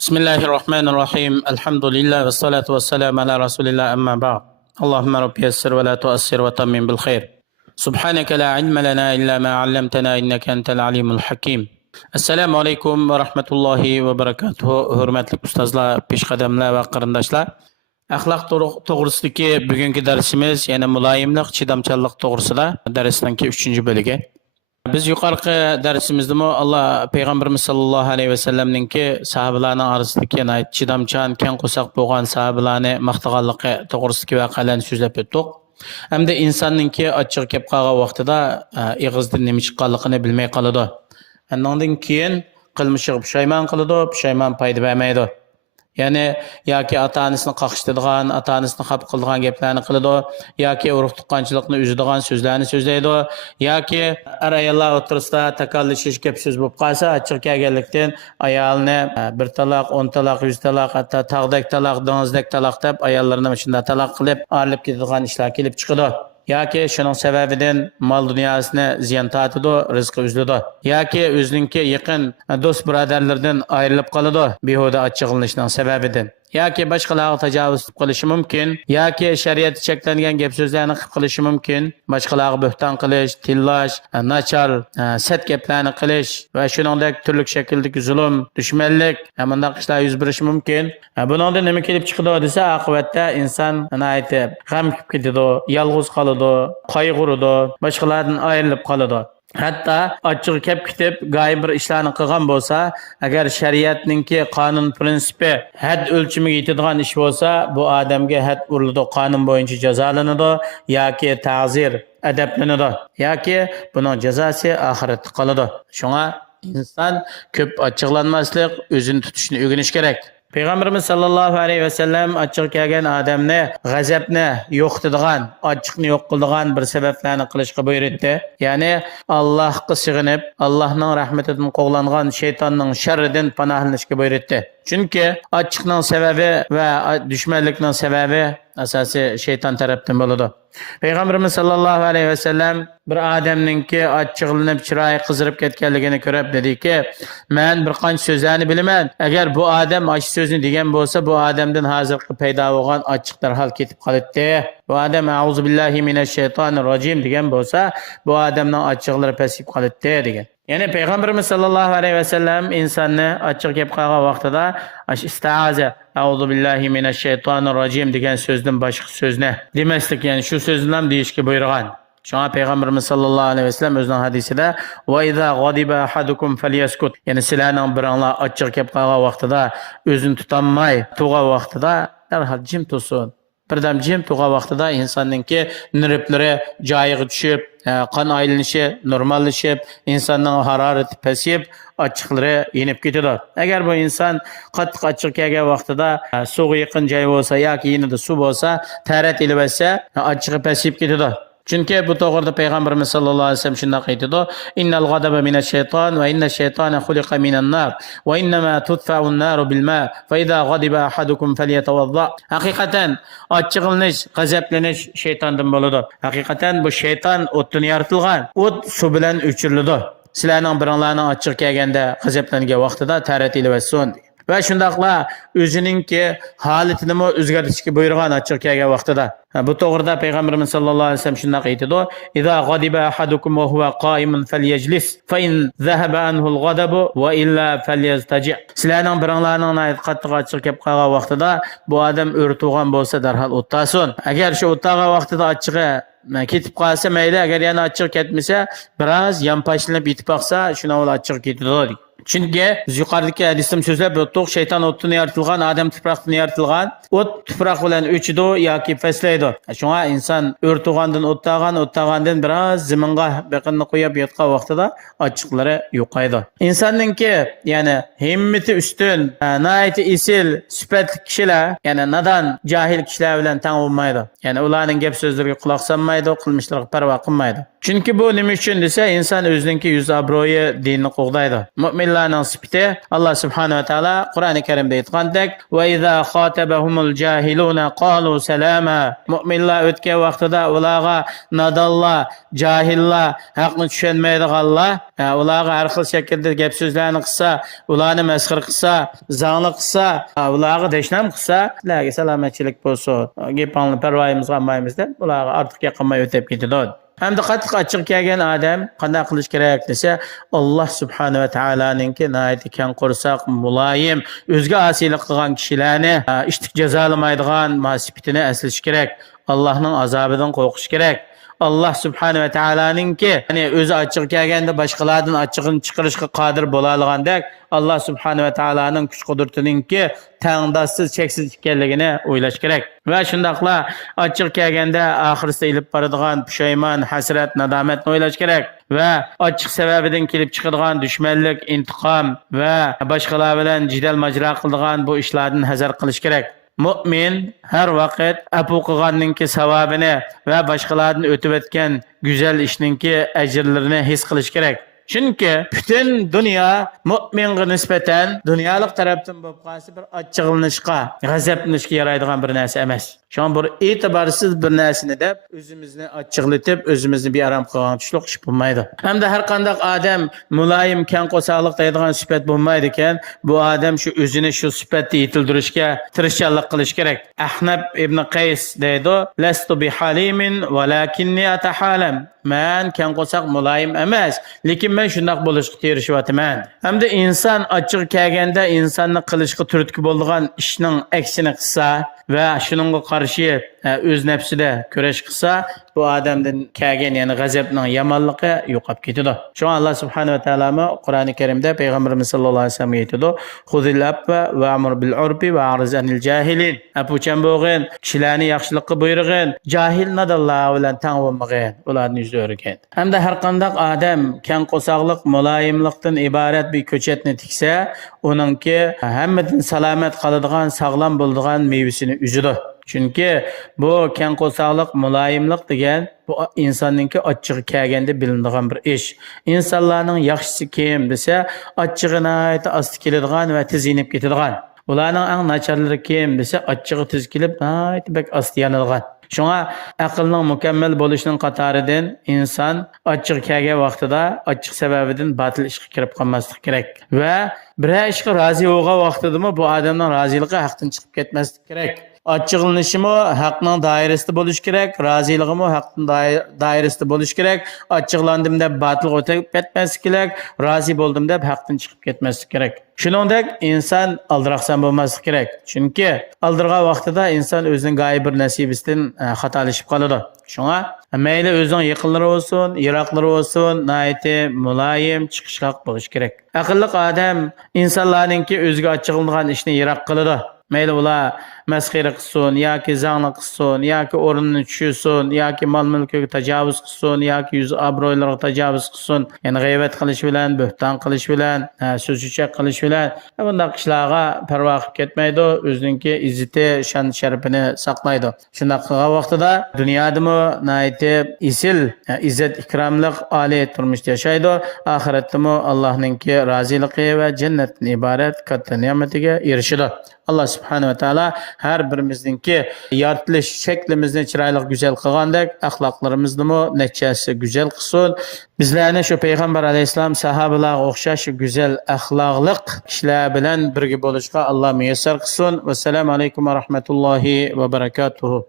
بسم الله الرحمن الرحيم الحمد لله والصلاة والسلام على رسول الله أما بعد اللهم رب يسر ولا تؤسر وتمم بالخير سبحانك لا علم لنا إلا ما علمتنا إنك أنت العليم الحكيم السلام عليكم ورحمة الله وبركاته hurmatli ustozlar peshqadamlar va qarindoshlar axloq to'g'risidagi bugungi darsimiz yana muloyimlik chidamchanlik to'g'risida darsning 3 bo'ligi. Biz yuqorqi darsimizda Alloh payg'ambarimiz sollallohu alayhi vasallamninki sahobalarning orasidagi chidamchan, keng qo'saq bo'lgan sahobalarni maqtaganligi to'g'risidagi voqealarni so'zlab o'tdik. Hamda insonninki ochiq kelib qolgan vaqtida ig'izdan nima chiqqanligini bilmay qoladi. Undan keyin qilmishiga pushaymon qiladi, pushaymon foyda bermaydi. Yani yoki ota-onasini qaqishtiradigan, ota-onasini xafa qiladigan gaplarni qiladi, yoki urug' tuqqanchilikni uzadigan so'zlarni so'zlaydi, yoki ayollar o'rtasida takallishish gap so'z bo'lib qolsa, ochiq kelganlikdan ayolni bir taloq, 10 taloq, 100 taloq, hatto tog'dak taloq, dengizdek taloq deb ayollarni shunday taloq qilib, arilib ketadigan ishlar kelib chiqadi. Yoki shuning sababidan mol dunyosini ziyon tortadi, rizqi uziladi. Yoki o'zininki yaqin do'st birodarlardan ayrilib qoladi, behuda achchig'lanishning sababidan. Yoki boshqalarga tajovuz qilishi mumkin, yoki shariat cheklangan gap so'zlarni qilishi mumkin, boshqalarga bo'hton qilish, tillash, nachar, sat gaplarni qilish va shuningdek turli shakldagi zulm, dushmanlik, bunday ishlar yuz berishi mumkin. Buningda nima kelib chiqadi desa, oqibatda inson aytib, g'am ketadi, yolg'iz qoladi, qayg'uradi, boshqalardan ayrilib qoladi. Hatto ochiq kelib ketib, g'oyib bir ishlarni qilgan bo'lsa, agar shariatninki qonun prinsipi had o'lchimiga yetadigan ish bo'lsa, bu odamga had uriladi, qonun bo'yicha jazolanadi yoki ta'zir adablanadi, yoki buning jazosi oxiratda qoladi. Shunga inson ko'p ochiqlanmaslik, o'zini tutishni o'rganish kerak. Peygamberimiz sallallohu alayhi vasallam ochiq kelgan odamni g'azabni yo'qotadigan, ochiqni yo'q qiladigan bir sabablarni qilishga buyurdi. Ya'ni Allohga sig'inib, Allohning rahmatidan qo'g'langan shaytonning sharridan panohlanishga buyurdi. Chunki ochiqning sababi va dushmanlikning sababi asosiy shayton tarafdan bo'ladi. Peygamberimiz sallallohu alayhi vasallam bir odamninki ochiqlanib chiroyi qizirib ketganligini ko'rib dediki, men bir qancha so'zlarni bilaman. Agar bu odam ochiq so'zni degan bo'lsa, bu odamdan hozirgi paydo bo'lgan ochiq darhol ketib qoladi. Bu odam auzu billahi minash shaytonir rojim degan bo'lsa, bu odamning ochiqlari pasib qoladi degan. Yani Peygamberimiz sallallahu aleyhi ve sellem insanı açık yap qolgan vaqtida istaaza auzu billahi mineşşeytanirracim degan so'zdan boshqa so'zni demaslik, yani shu so'zni ham deyishga buyurgan. Shunga Peygamberimiz sallallahu aleyhi ve sellem o'zining hadisida va iza ghadiba ahadukum falyaskut, yani sizlarning biringlar açık yap qolgan vaqtida o'zini tutamay turgan vaqtida darhol jim tursin. Birdam jim turgan vaqtida insonninki nirblari joyiga tushib, qon aylanishi normallashib, insonning harorati pasayib, ochiqlari yenib ketadi. Agar bu inson qattiq ochiq kelgan vaqtida suvga yaqin joy bo'lsa yoki yinida suv bo'lsa, tarat ilib olsa, ochiqi pasayib ketadi. Chunki bu to'g'rida Peygamberimiz sallallohu alayhi vasallam shunday aytadi: "Innal ghadaba minash shayton va innash shaytona xuliqa minan nar va innama tudfa'un naru bil ma fa idza ghadiba ahadukum falyatawadda." Haqiqatan ochiqlanish, g'azablanish shaytondan bo'ladi. Haqiqatan bu shayton o'tdan yaratilgan. O't suv bilan o'chiriladi. Sizlarning biringlarning ochiq kelganda g'azablangan vaqtida tarat ilib olsin. Va shundaqla o'zininki holatini o'zgartirishga buyurgan ochiq kelgan vaqtida. Bu to'g'rida Peygamberimiz sallallohu alayhi vasallam shunday aytadi: "Iza ghadiba ahadukum wa huwa qa'imun falyajlis fa in zahaba anhu al-ghadabu wa illa falyaztaji." Sizlarning biringlarning qattiq ochiq kelib qolgan vaqtida bu odam o'rtug'an bo'lsa darhol o'tasin. Agar shu o'tagan vaqtida ochiqi ketib qolsa mayli, agar yana ochiq ketmasa, biroz yonpashlanib yetib qolsa, shuna ochiq ketadi. Chunki yuqoridagi hadisda so'zlab o'tdik, shayton o'tdan yaratilgan, odam tuproqdan yaratilgan. O't tuproq bilan o'chidi yoki paslaydi. Shunga inson o'rtug'andan o'tgandan biroz zaminga biqinni qo'yib yotgan vaqtida ochiqlari yo'qaydi. Insonninki, ya'ni himmati ustun, nihoyatda isil, sifatli kishilar, ya'ni nadan, jahil kishilar bilan teng bo'lmaydi. Ya'ni ularning gap so'zlariga quloq solmaydi, qilmishlariga parvo qilmaydi. Chunki bu nima uchun desa, inson o'zining yuz obro'yi, dinni qo'g'daydi. Mu'minlarning sifati Alloh subhanahu va taolo Qur'oni Karimda aytgandek, "Va iza xotabahumul jahiluna qalu salama." Mu'minlar o'tgan vaqtida ularga nadallar, jahillar, haqni tushunmaydiganlar, ularga har xil shaklda gap so'zlarni qilsa, ularni masxir qilsa, zangli qilsa, ularga deshnam qilsa, ularga salomatchilik bo'lsin. Gapni parvoyimiz qilmaymiz deb ularga ortiq yaqinmay o'tib ketadi. Hamda qattiq achchiq kelgan odam qanday qilish kerak desa, Alloh subhanahu va taoloninki nihoyat keng qo'rsoq, muloyim, o'zga osiylik qilgan kishilarni ishtik jazolamaydigan masifitini aslash kerak. Allohning azobidan qo'rqish kerak. Allah subhanahu va taoloninki, ya'ni o'zi achchiq kelganda boshqalardan achchig'ini chiqarishga qodir bo'la olgandek, Allah subhanahu va taoloning kuch qudratininki tangdossiz, cheksiz ekanligini o'ylash kerak. Va shundaqla achchiq kelganda oxirsida ilib boradigan pushaymon, hasrat, nadomatni o'ylash kerak. Va achchiq sababidan kelib chiqadigan dushmanlik, intiqom va boshqalar bilan jidal majro qiladigan bu ishlardan hazar qilish kerak. Mu'min har vaqt afu qilganninki savobini va boshqalardan o'tib o'tgan go'zal ishninki ajrlarini his qilish kerak. Chunki butun dunyo mu'minga nisbatan dunyolik tarafdan bo'lib qolsa bir achchig'lanishga, g'azablanishga yaraydigan bir narsa emas. Şun bir e'tibarsiz bir narsani deb o'zimizni achchiqlatib, o'zimizni bearam qilgan tushliq ish bo'lmaydi. Hamda har qanday odam muloyim, keng qo'saqlik deydigan sifat bo'lmaydi ekan, bu odam shu o'zini shu sifatda yetildirishga tirishchilik qilish kerak. Ahnab ibn Qays deydi: "Lastu bihalimin walakinni atahalam." Men keng qo'saq muloyim emas, lekin men shundoq bo'lishga tirishyapman. Hamda inson achchiq kelganda insonni qilishga turtki bo'lgan ishning aksini qilsa va shuningga qarshi o'z nafsida kurash qilsa, bu odamdan kelgan ya'ni g'azabning yomonligi yo'qolib ketadi. Shunga Alloh subhanahu va taolo Qur'oni Karimda payg'ambarimiz sollallohu alayhi vasallam aytadi: "Xudil afwa va amr bil urfi va ariz anil jahilin." Apuchan bo'lgan kishilarni yaxshilikqa buyurg'in, jahil nadallar bilan tang bo'lmag'in, ularni yuz o'rgan. Hamda har qanday odam keng qo'saqlik, muloyimlikdan iborat bir ko'chatni tiksa, uningki hammadan salomat qoladigan, sog'lom bo'ladigan mevasini uzidi. Chunki bu keng qo'saqlik, muloyimlik degan bu insonninki achchig'i kelganda bilinadigan bir ish. İnsanlarning yaxshisi kim desa, achchig'ini asti keladigan va tez inib ketadigan. Ularning eng nacharlari kim desa, achchig'i tez kelib, bak asti yanadigan. Şuna aqlning mukammal bo'lishining qatoridan inson achchiq kelgan vaqtida achchiq sababidan batil ishga kirib qolmaslik kerak va bir ishga rozi bo'lgan vaqtidami bu odamning roziligi haqdan chiqib ketmaslik kerak. Achchiqlanishimi haqning doirasida bo'lish kerak, roziligimi haqning doirasida bo'lish kerak. Achchiqlandim deb batilga o'tib ketmaslik kerak, rozi bo'ldim deb haqdan chiqib ketmaslik kerak. Shuningdek inson aldiraqsan bo'lmaslik kerak. Chunki aldirgan vaqtida inson o'zining g'oyib bir nasibisidan xatolashib qoladi. Shunga mayli o'zining yaqinlari bo'lsin, yiroqlari bo'lsin, nayti muloyim, chiqishqoq bo'lish kerak. Aqlli odam insonlarningki o'ziga achchiqlangan ishni yiroq qiladi. Mayli ular masxira qilsin, yoki zangli qilsin, yoki o'rnini tushirsin, yoki mol-mulkiga tajovuz qilsin, yoki yuz obro'ylarga tajovuz qilsin, ya'ni g'iybat qilish bilan, bo'hton qilish bilan, so'zchichak qilish bilan, bunday ishlarga parvo qilib ketmaydi, o'zininki izzati, shon sharafini saqlaydi. Shunday qilgan vaqtida dunyodami nayti isil, izzat ikromlik oliy turmushda yashaydi, oxiratdami Allohninki roziligi va jannatdan iborat katta ne'matiga erishadi. Allah subhanahu wa ta'ala her birimizdeki yaratılış şeklimizni chiroyli güzel qilgandek axloqlarimizni nechasi güzel qilsin. Bizlarni shu payg'ambar alayhissalom sahobalarga o'xshash güzel axloqliq kishilar bilan birga bo'lishga Alloh muyassar qilsin. Vassalamu alaykum va rahmatullohi va barakatuh.